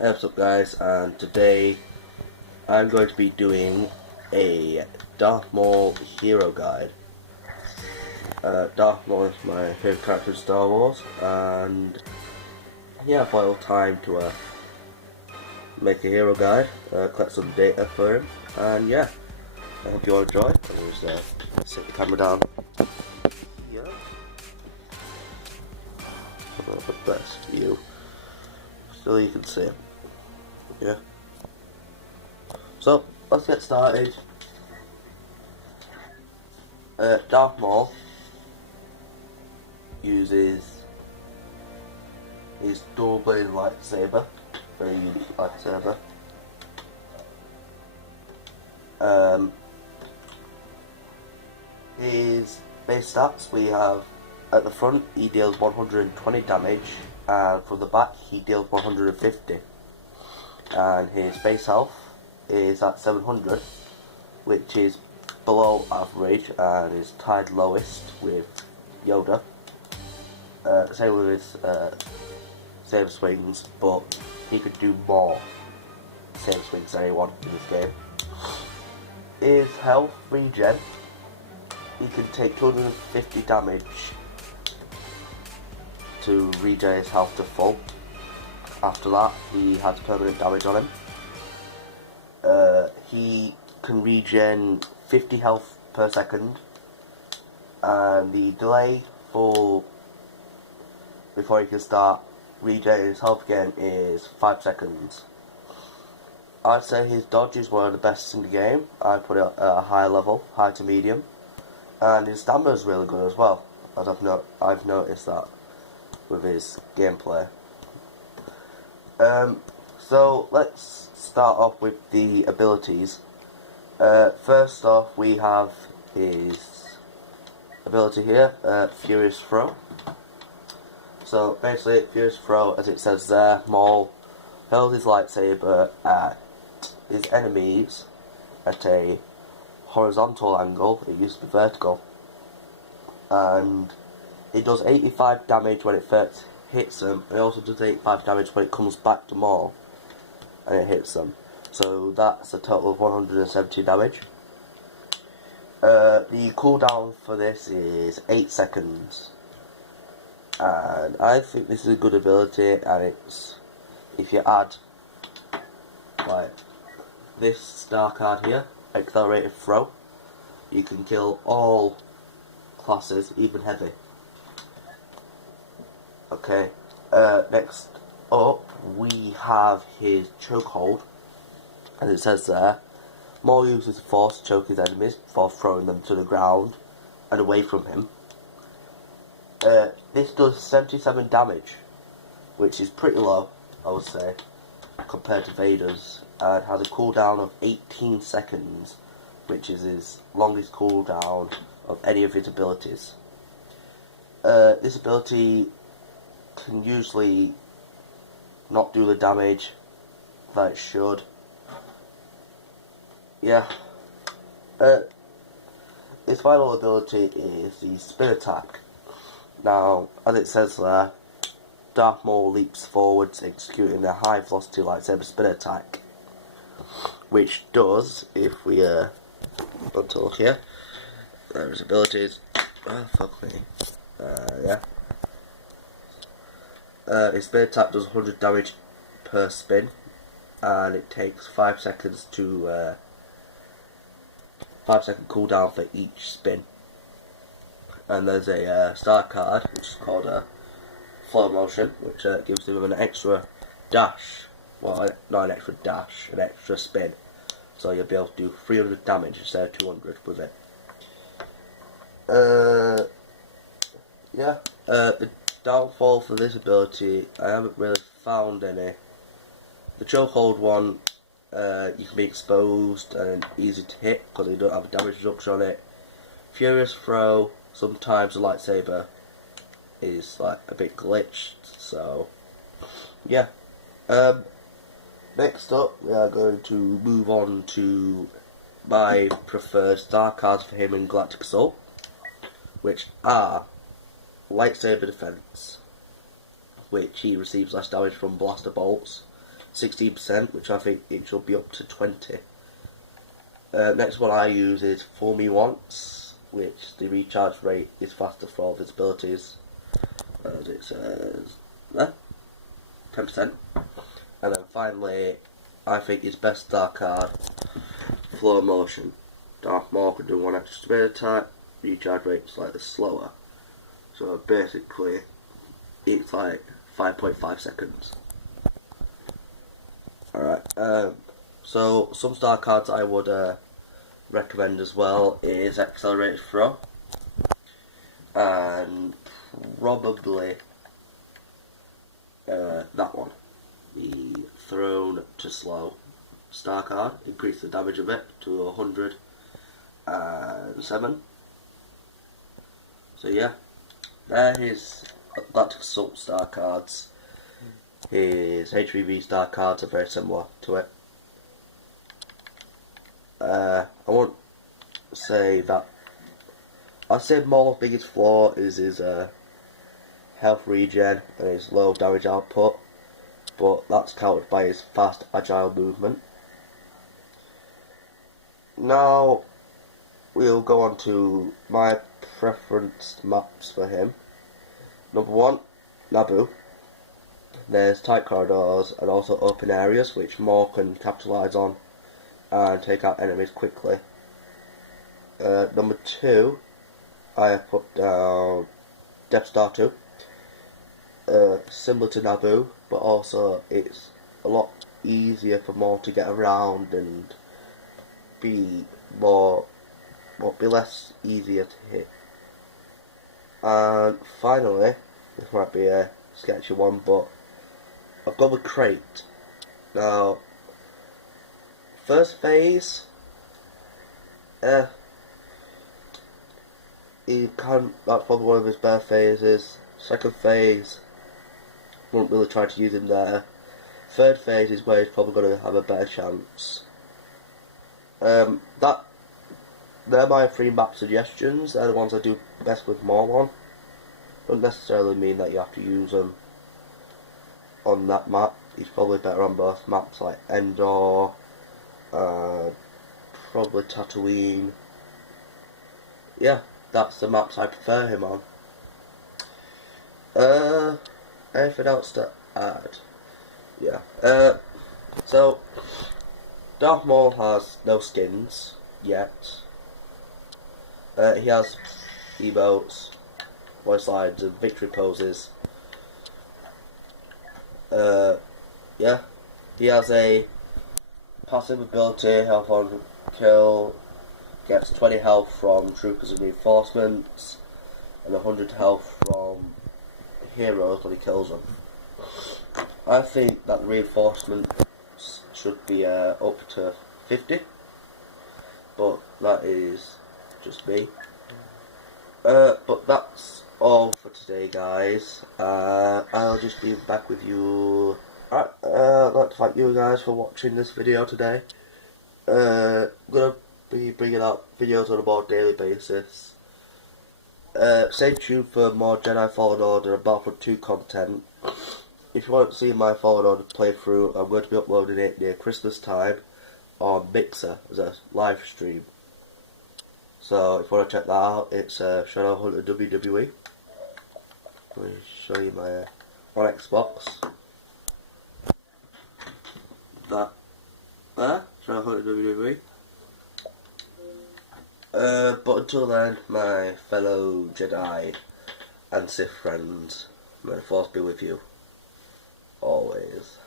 Hey, what's up guys, and today I'm going to be doing a Darth Maul hero guide. Darth Maul is my favourite character in Star Wars, and yeah, I thought it was time to make a hero guide, collect some data for him, and yeah, I hope you all enjoy. I'll just sit the camera down here. The best view, so you can see it. Yeah. So let's get started. Darth Maul uses his dual-bladed lightsaber, very unique lightsaber. His base stats, we have at the front he deals 120 damage, and from the back he deals 150. And his base health is at 700, which is below average and is tied lowest with Yoda. Same with his saber swings, but he could do more saber swings than anyone in this game. His health regen, he can take 250 damage to regen his health to full. After that, he has permanent damage on him. He can regen 50 health per second, and the delay for before he can start regenerating his health again is 5 seconds. I'd say his dodge is one of the best in the game. I put it at a high level, high to medium, and his stamina is really good as well, as I've noticed that with his gameplay. So let's start off with the abilities. First off, we have his ability here, Furious Throw. So basically, Furious Throw, as it says there, Maul hurls his lightsaber at his enemies at a horizontal angle. It used to be vertical, and it does 85 damage when it first hits them. It also does 85 damage when it comes back to Maul and it hits them. So that's a total of 170 damage. The cooldown for this is 8 seconds, and I think this is a good ability. And it's, if you add like this star card here, Accelerated Throw, you can kill all classes, even heavy. Okay, next up we have his chokehold. As it says there, Maul uses the force to choke his enemies before throwing them to the ground and away from him. This does 77 damage, which is pretty low, I would say, compared to Vader's, and has a cooldown of 18 seconds, which is his longest cooldown of any of his abilities. This ability can usually not do the damage that it should. Yeah. His final ability is the spin attack. Now, as it says there, Darth Maul leaps forwards, executing a high velocity lightsaber spin attack, which does, if we want to look here, there's abilities. Oh, fuck me. Yeah. His spin attack does 100 damage per spin, and it takes 5 seconds to 5-second cooldown for each spin. And there's a star card which is called Flow Motion, which gives him an extra dash. Well, not an extra dash, an extra spin. So you'll be able to do 300 damage instead of 200 with it. Yeah. The downfall for this ability, I haven't really found any. The chokehold one, you can be exposed and easy to hit because you don't have a damage reduction on it. Furious Throw, sometimes the lightsaber is like a bit glitched, so yeah. Next up, we are going to move on to my preferred star cards for him in Galactic Assault, which are lightsaber defense, which he receives less damage from blaster bolts, 16%, which I think it should be up to 20. Next one I use is Fool Me Once, which the recharge rate is faster for all of its abilities, as it says there, 10%. And then finally, I think his best star card, Flow Motion. Darth Maul can do one extra speed attack, recharge rate slightly slower. So basically, it's like 5.5 seconds. Alright, so some star cards I would recommend as well is Accelerated Throw, and probably that one, the Thrown to Slow star card. Increase the damage of it to 107. So yeah, there is that Assault star cards. His HVV star cards are very similar to it. I won't say that. I'd say Maul's biggest flaw is his health regen and his low damage output, but that's countered by his fast, agile movement. Now we'll go on to my preference maps for him. Number 1, Naboo. There's tight corridors and also open areas which Maul can capitalise on and take out enemies quickly. Number 2, I have put down Death Star 2. Similar to Naboo, but also it's a lot easier for Maul to get around and be less easier to hit. And finally, this might be a sketchy one, but I've gone with Crate. Now, first phase, that's probably one of his better phases. Second phase, won't really try to use him there. Third phase is where he's probably going to have a better chance. They're my 3 map suggestions. They're the ones I do best with Maul on. Don't necessarily mean that you have to use them on that map. He's probably better on both maps, like Endor, probably Tatooine. Yeah, that's the maps I prefer him on. Anything else to add? Yeah. So Darth Maul has no skins yet. He has emotes, voice lines, and victory poses. Yeah, he has a passive ability, health on kill, gets 20 health from troopers and reinforcements, and 100 health from heroes when he kills them. I think that the reinforcements should be up to 50, but that is just me. But that's all for today, guys. I'll just be back with you. Alright, I'd like to thank you guys for watching this video today. I'm gonna be bringing out videos on a more daily basis. Stay tuned for more Jedi Fallen Order and Battlefront 2 content. If you want to see my Fallen Order playthrough, I'm going to be uploading it near Christmas time on Mixer as a live stream. So if you want to check that out, it's Shadowhunter WWE. Let me show you my on Xbox. That there, Shadowhunter WWE. But until then, my fellow Jedi and Sith friends, may the Force be with you always.